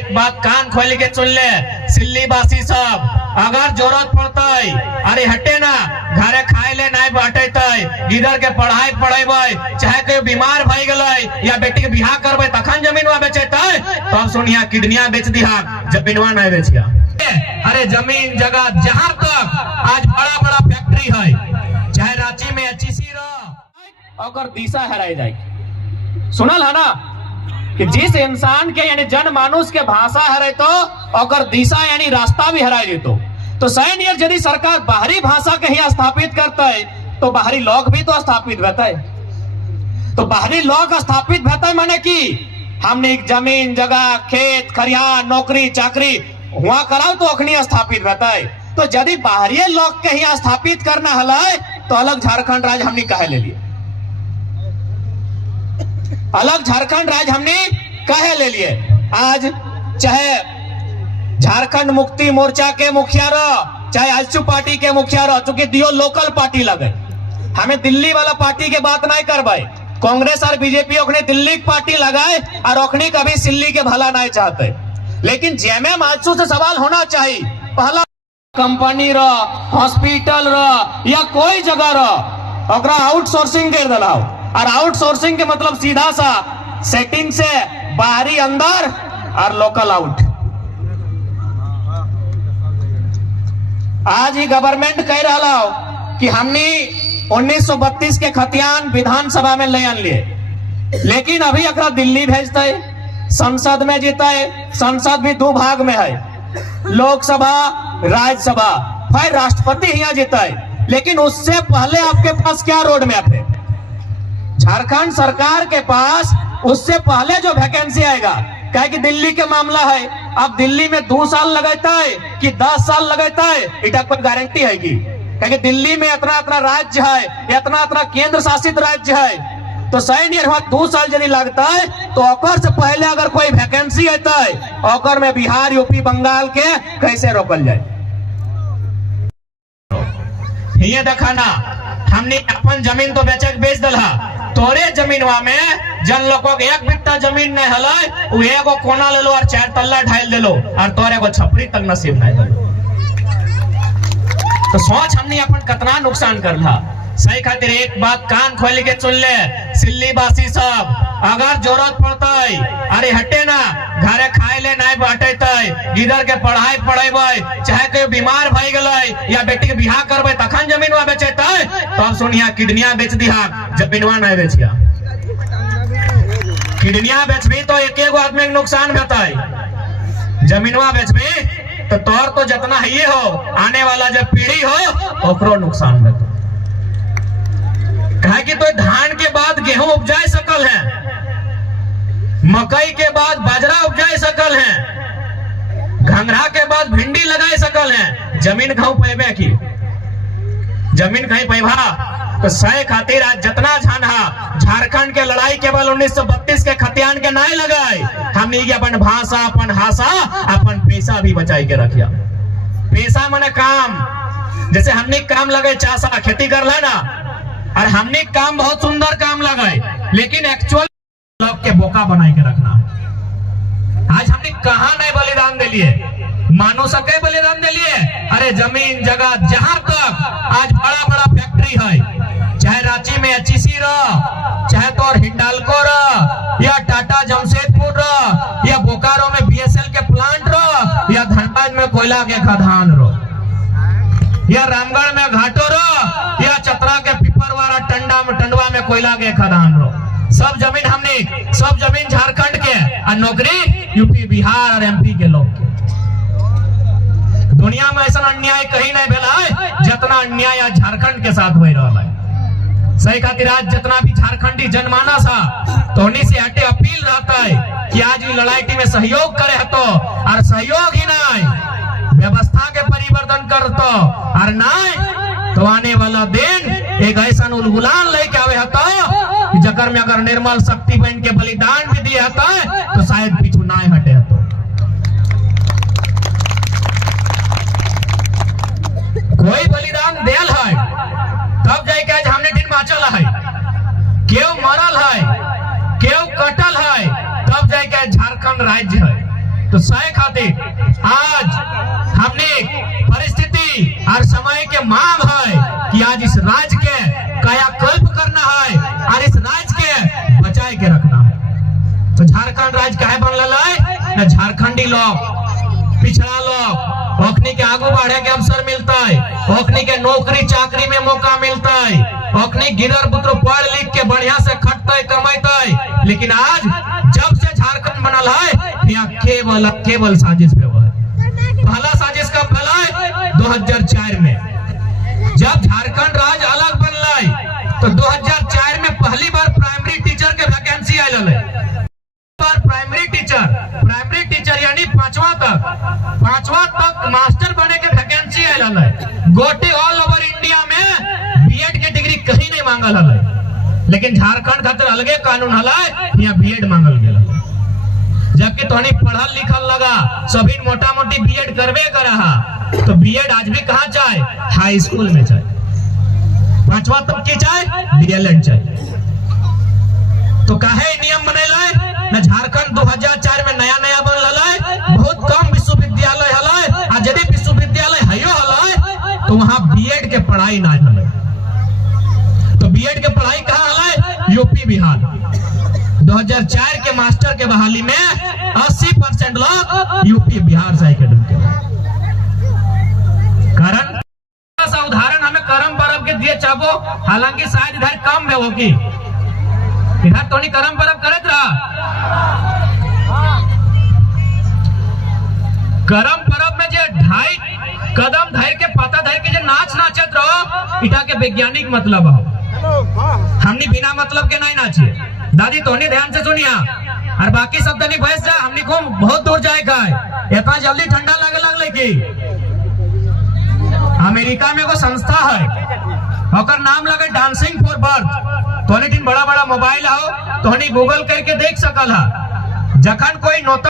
एक बात कान खोल के सुन ले सिल्ली बासी सब, अगर जरूरत पड़ते अरे हटे ना घरे खाए ले नहीं बटेते, गिदर के पढ़ाई पढ़ेबे, चाहे कोई बीमार भई गए या बेटी के बिहार करबे तखन जमीनवा बेचेते, तब सुनिया किडनिया बेच दिया, जमीनवा नहीं बेचिया। अरे जमीन जगह जहां तक आज बड़ा बड़ा फैक्ट्री है, चाहे रांची में एचईसी अगर दिशा हराई जाए, सुनल है ना कि जिस इंसान के यानी जनमानुष के भाषा हरे तो अगर दिशा यानी रास्ता भी हराई जेतो, तो सैन्य यदि सरकार बाहरी भाषा के ही स्थापित करता है तो बाहरी लोग भी तो स्थापित रहता है, तो बाहरी लोग स्थापित रहता है माने कि हमने जमीन जगह खेत खरियान नौकरी चाकरी हुआ कराओ तो अखनी स्थापित रहता है, तो यदि बाहरी लोग के ही स्थापित करना हलाए तो अलग झारखंड राज्य हमने कहे ले लिए, अलग झारखंड राज्य हमने कहे ले लिए। आज चाहे झारखंड मुक्ति मोर्चा के मुखिया रहो, चाहे आजसू पार्टी के मुखिया रहो, चूंकि दियो लोकल पार्टी लगे, हमें दिल्ली वाला पार्टी के बात नहीं करवाए, कांग्रेस और बीजेपी ओखने दिल्ली की पार्टी लगाए और ओखने कभी सिल्ली के भला नहीं चाहते, लेकिन जेएमएम आजसू से सवाल होना चाहिए, पहला कंपनी रो हॉस्पिटल रो या कोई जगह रो ओकरा आउटसोर्सिंग कर दिलाओ, और आउटसोर्सिंग के मतलब सीधा सा सेटिंग से बाहरी अंदर और लोकल आउट। आज ही गवर्नमेंट कह रहा हो कि हमने 1932 के खतियान विधानसभा में ले आन लिए, लेकिन अभी अकरा दिल्ली भेजता है, संसद में जीता है, संसद भी दो भाग में है, लोकसभा राज्यसभा, फिर राष्ट्रपति यहाँ जीता है, लेकिन उससे पहले आपके पास क्या रोड मैप है? झारखंड सरकार के पास उससे पहले जो वैकेंसी आएगा, क्या कि दिल्ली के मामला है, अब दिल्ली में 2 साल लगाता है कि 10 साल लगाता है, इटा कोई गारंटी है कि क्योंकि दिल्ली में इतना इतना राज्य है, इतना इतना केंद्र शासित राज्य है, तो सैन्य 2 साल यदि लगता है तो ओकर से पहले अगर कोई वैकेंसी आता है ओकर में बिहार यूपी बंगाल के कैसे रोकल जाए? ये देखा ना हमने अपन जमीन तो बेच दला, तोरे जमीनवा में जन लोगों के 1 बिट्टा जमीन नहीं हलाय, वो एगो कोना ले लो और 4 तल्ला ढाल दे लो और तोरे को छपरी तक नसीब नहीं दे, तो सोच हमने अपन कितना नुकसान कर ला। सही खातिर एक बात कान खोल के सुन ले सिल्ली बासी सब, अगर जरूरत पड़ते अरे हटे ना घरे खाए ले नहीं बटेते, गिदर के पढ़ाई पढ़ेबे, चाहे कोई बीमार भई गए या बेटी के बिहार करबे तखन जमीनवा बेचेते, तब सुनिया किडनिया बेच दिया, जमीनवा नहीं बेचिया। किडनिया बेचबी तो एक एगो आदमी के नुकसान बताए, जमीनवा बेचबी तो तोर तो जितना ही हो आने वाला जब पीढ़ी हो ओकरो नुकसान बेतो, कहा कि तो धान के बाद गेहूं उपजाए सकल है, मकई के बाद बाजरा उपजाए सकल है, घंघरा के बाद भिंडी लगाए सकल है, जमीन कहीं पैबे की जमीन कहीं पैबा, तो सही खातिर आज जितना झानहा झारखंड के लड़ाई केवल 1932 के खतियान के नहीं लगाए, हमने अपन भाषा अपन हासा अपन पैसा भी बचाई के रखिया। पैसा माने काम, जैसे हमने काम लगे चासा खेती कर ला ना, और हमने काम बहुत सुंदर काम लगाए, लेकिन एक्चुअल लोग के बोका बनाए के रखना। आज हमने कहा नहीं बलिदान दे लिए, मानुष के बलिदान दे लिए, अरे जमीन जगह जहां तक आज बड़ा बड़ा फैक्ट्री है, चाहे रांची में एचईसी रहो, चाहे तो हिंडाल्को रहो, या टाटा जमशेदपुर रहो, या बोकारो में बीएसएल के प्लांट रहो, या धनबाद में कोयला के खदान रहो, या रामगढ़ में घाटो रहो, या चतरा के पिपरवाड़ा टंडवा में कोयला के खदान रहो, सब जमीन हमने, सब जमीन झारखंड के और नौकरी यूपी बिहार और एमपी के लोग के। दुनिया में ऐसा अन्याय कहीं नहीं भेला है जितना अन्याय आज झारखंड के साथ हो रहा है। सही खातिर आज जितना भी झारखंडी जनमानस है तो उन्हीं से हटे अपील रहता है कि आज ये लड़ाई में सहयोग करे तो, और सहयोग ही नहीं व्यवस्था के परिवर्तन कर तो, और नहीं तो आने वाला दिन एक ऐसा उलगुलान लेके आवे हता कि जकर में अगर निर्मल शक्ति बहन के बलिदान भी दिए हता तो शायद पीछू ना हटे हतो। कोई बलिदान देल है तब जाके आज हमने दिन बाँचल है, केव मरल है केव कटल है तब जाके झारखंड राज्य है। तो सही खातिर आज हमने परिस्थिति और समय के मांग है कि आज इस राज्य के कायाकल्प करना है और इस राज्य के बचाए के रखना है। तो झारखंड राज्य काहे बनल है न झारखंडी लोग पिछड़ा लोग ओखनी के आगू बढ़े के अवसर मिलता है, ओखनी के नौकरी चाकरी में मौका मिलता है, ओखनी गिरर पुत्र पढ़ लिख के बढ़िया से खटता है कमाता है। लेकिन आज जब से झारखंड बनल है यहाँ केवल साजिश पे हुआ है। पहला साजिश कब भला है 2004 में जब झारखंड राज्य अलग बनला है। तो 2004 में पहली बार प्राइमरी टीचर के वैकेंसी आयल है। प्राइमरी टीचर यानी पांचवा तक मास्टर बने के वैकेंसी आयल है। गोटे ऑल ओवर इंडिया में बीएड के डिग्री कहीं नहीं मांगल है, लेकिन झारखंड खातिर अलगे कानून है, यहाँ बीएड मांगल गया। जबकि तोहनी पढ़ल लिखल लगा सभी मोटा मोटी बीएड करवे करा, तो बीएड आज भी कहाँ चाहे हाई स्कूल में चाहे, पांचवा तक की चाहे डीएलएड चाहे। तो काहे नियम बनेला न झारखंड 2004 में नया बनल है। बहुत कम विश्वविद्यालय हल, आ यदि विश्वविद्यालय हयो हल तो वहां बीएड के पढ़ाई ना हल। तो बीएड के पढ़ाई कहाँ हल यूपी बिहार। 2004 के मास्टर के बहाली में 80% लोग यूपी बिहार से कारण ऐसा उदाहरण हमें करम परब के दिए चाबो, हालांकि शायद इधर कम में होगी, इधर तो नहीं करम परब करत रहा। करम परब में जो 2.5 कदम धर के पता धर के जो नाच नाचत रहो इटा के वैज्ञानिक मतलब हो। हमने बिना मतलब के नहीं नाचिए। दादी तो ध्यान से सुनिया और बाकी सब नहीं भैंस जा, हमने को बहुत दूर जाएगा। इतना जल्दी ठंडा लगे लगले की अमेरिका में एगो संस्था है, और नाम लगे डांसिंग फॉर बर्थ। तोहनी दिन बड़ा बड़ा मोबाइल आओ, तोहनी गूगल करके देख सकल है। जखन कोई नौता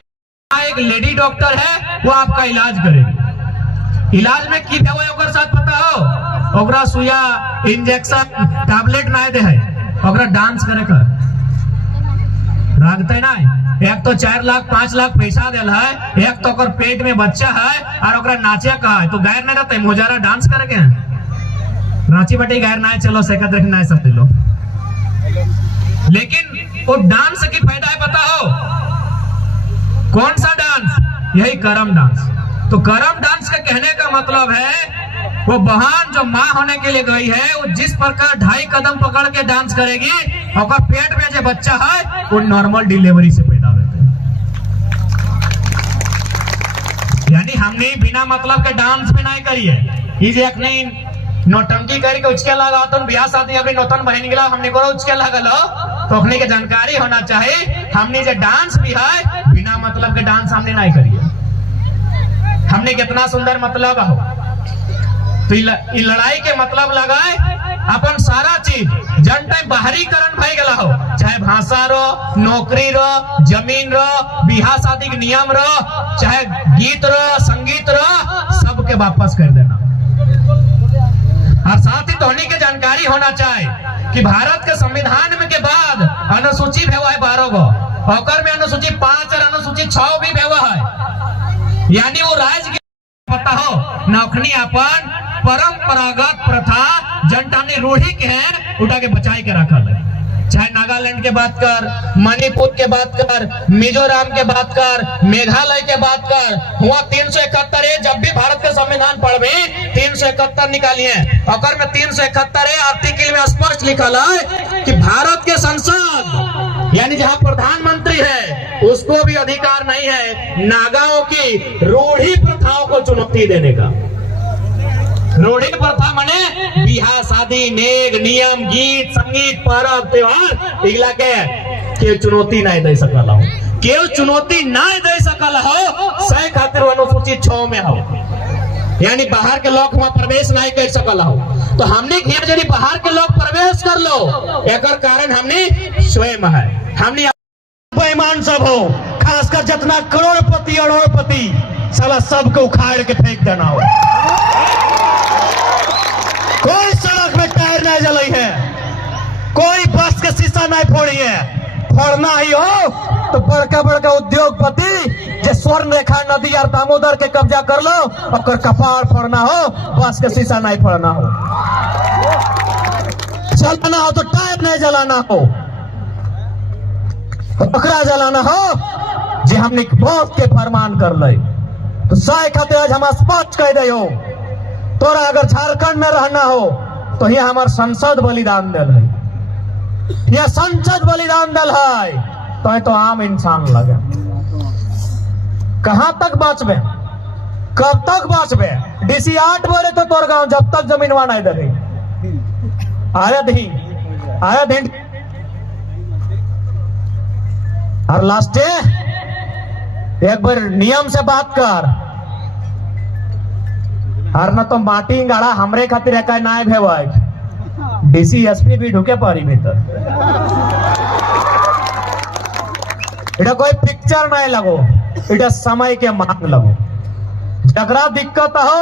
एक लेडी डॉक्टर है वो आपका इलाज करेगी। इलाज में की ओकर साथ पता हो, ओकरा सुइया इंजेक्शन टैबलेट ना दे है, ओकरा डांस करे का रागते ना। एक तो 4 लाख 5 लाख पैसा दिल है, एक तो ओकर पेट में बच्चा है और ओकरा नाचे का है। तो गैर नहीं रहते मोजारा डांस करेंगे रांची बटे गैर ना चलो सेकत ना सब लो। लेकिन वो डांस की फायदा है पता हो कौन सा डांस? यही करम डांस। तो करम डांस का कहने का मतलब है वो बहन जो माँ होने के लिए गई है वो जिस प्रकार 2.5 कदम पकड़ के डांस करेगी, और पेट में जो बच्चा है वो नॉर्मल डिलीवरी से पैदा होता है। यानी हमने बिना मतलब के डांस भी नहीं करिए। ये नौटंकी करके उचके लगा तो ब्याह शादी अभी नौतन बहन गिला हमने को उचके लगल तो अपने के जानकारी होना चाहिए। हमने जो डांस भी है बिना मतलब के डांस हमने नहीं करिए। हमने कितना सुंदर मतलब हो। तो लड़ाई के मतलब लगाए अपन सारा चीज जन टाइम बाहरीकरण भाई गला हो, चाहे भाषा रो, नौकरी रो, जमीन रो, बिहार शादी के नियम रो, चाहे गीत रो, संगीत रो, सबके वापस कर देना। और साथ ही तोहनी के जानकारी होना चाहिए कि भारत के संविधान में के बाद अनुसूची भेवा है 12 गो, और में अनुसूची 5 और अनुसूची 6 भी भेवा है। यानी वो राज्य के पता हो नौकरी अपन परंपरागत प्रथा जनटानी रूढ़ी के हैं उठा के बचाई के रखा है। चाहे नागालैंड के बात कर, मणिपुर के बात कर, मिजोरम के बात कर, मेघालय के बात कर, हुआ 371 है। जब भी भारत के संविधान पढ़वे 371 निकालिए, और में 371 है आर्टिकल में स्पष्ट लिखा है कि भारत के संसद यानी जहां प्रधानमंत्री है उसको भी अधिकार नहीं है नागाओं की रूढ़ी प्रथाओं को चुनौती देने का। रूढ़ी प्रथा माने बिहार शादी नेग नियम गीत संगीत पर्व त्योहार इगला के चुनौती नहीं दे सकल हो, केवल चुनौती नहीं दे सकल हो सही खातिर अनुसूचित 6 में हो। यानी बाहर के लोग वहां प्रवेश नहीं कर सकल हो। तो हमने यदि बाहर के लोग प्रवेश कर लो एक कारण हमने स्वयं है। हमने बेईमान सब हो, खासकर जितना करोड़पति अरोड़पति साला सबको उखाड़ के फेंक देना हो। कोई सड़क में टायर नहीं जलाई है, कोई बस के शीशा नहीं फोड़ी है। फोड़ना ही हो तो बड़का बड़का उद्योगपति जे स्वर्ण रेखा नदी और दामोदर के कब्जा कर लो और कपार फोड़ना हो, बस के शीशा नहीं फोड़ना हो, जलाना हो तो टायर नहीं जलाना हो, बकरा जलाना हो जे हमने मौत के फरमान कर ले। तो साय खाते आज हम स्पष्ट कह दे हो, तोरा अगर झारखंड में रहना हो तो ये हमार संसद बलिदान दल है, यह संसद बलिदान दल है, तो आम इंसान लगे। कहां तक बचबे, कब तक बचबे? डीसी 8 बोले तो तोर गांव जब तक जमीनवा नहीं दे आया दी और लास्टे एक बार नियम से बात कर, और न तो माटी गाड़ा हमरे खातिर एक नाय भेवाय, डीसी एसपी भी ढुके पारी भीतर। इटा कोई पिक्चर नहीं लगो, इटा समय के मांग लगो। जगरा दिक्कत हो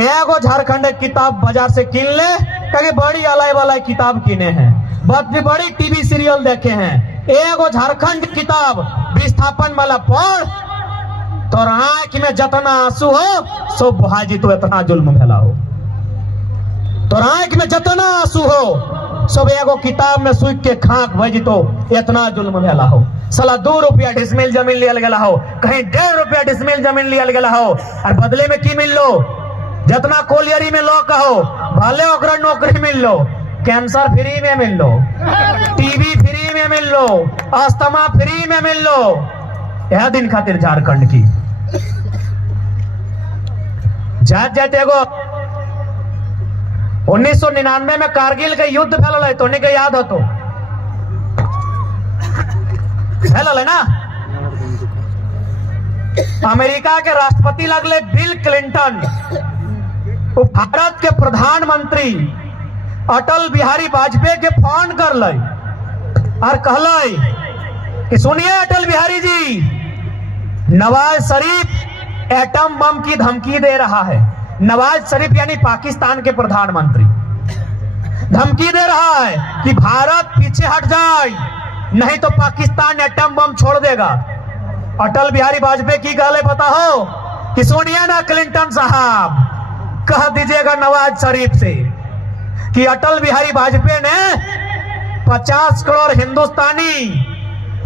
एगो झारखंड किताब बाजार से किन ले, क्योंकि बड़ी अलाई वाला किताब किने हैं, बड़ी टीवी सीरियल देखे हैं, एगो झारखंड किताब विस्थापन वाला पढ़, तो आंख में जितना आंसू हो सो भाजी तो इतना जुल्म भेला हो, तो आंख में जितना आंसू हो सब एगो किताब में सूख के खाक भाजी तो इतना जुल्म भेला हो। साला 2 रुपया डिसमिल जमीन लिया गया हो, कहीं 1.5 रुपया डिसमिल जमीन लिया गया हो, और बदले में की मिल लो? जितना कोलियरी में लो कहो भले ओकरा नौकरी मिल लो, कैंसर फ्री में मिल लो, टीबी फ्री में मिल लो, अस्थमा फ्री में मिल लो। यह दिन खातिर झारखंड की जाते एगो 1999 में कारगिल के युद्ध फैलल है, तो के याद हो तो फैलल है ना। अमेरिका के राष्ट्रपति लगले बिल क्लिंटन, वो भारत के प्रधानमंत्री अटल बिहारी वाजपेयी के फोन कर ले और कहले कि सुनिए अटल बिहारी जी, नवाज शरीफ एटम बम की धमकी दे रहा है। नवाज शरीफ यानी पाकिस्तान के प्रधानमंत्री धमकी दे रहा है कि भारत पीछे हट जाए, नहीं तो पाकिस्तान एटम बम छोड़ देगा। अटल बिहारी वाजपेयी की गाले पता हो कि सुनिए ना क्लिंटन साहब, कह दीजिएगा नवाज शरीफ से कि अटल बिहारी वाजपेयी ने 50 करोड़ हिंदुस्तानी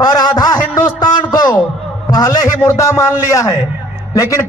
और आधा हिंदुस्तान को पहले ही मुर्दा मान लिया है, लेकिन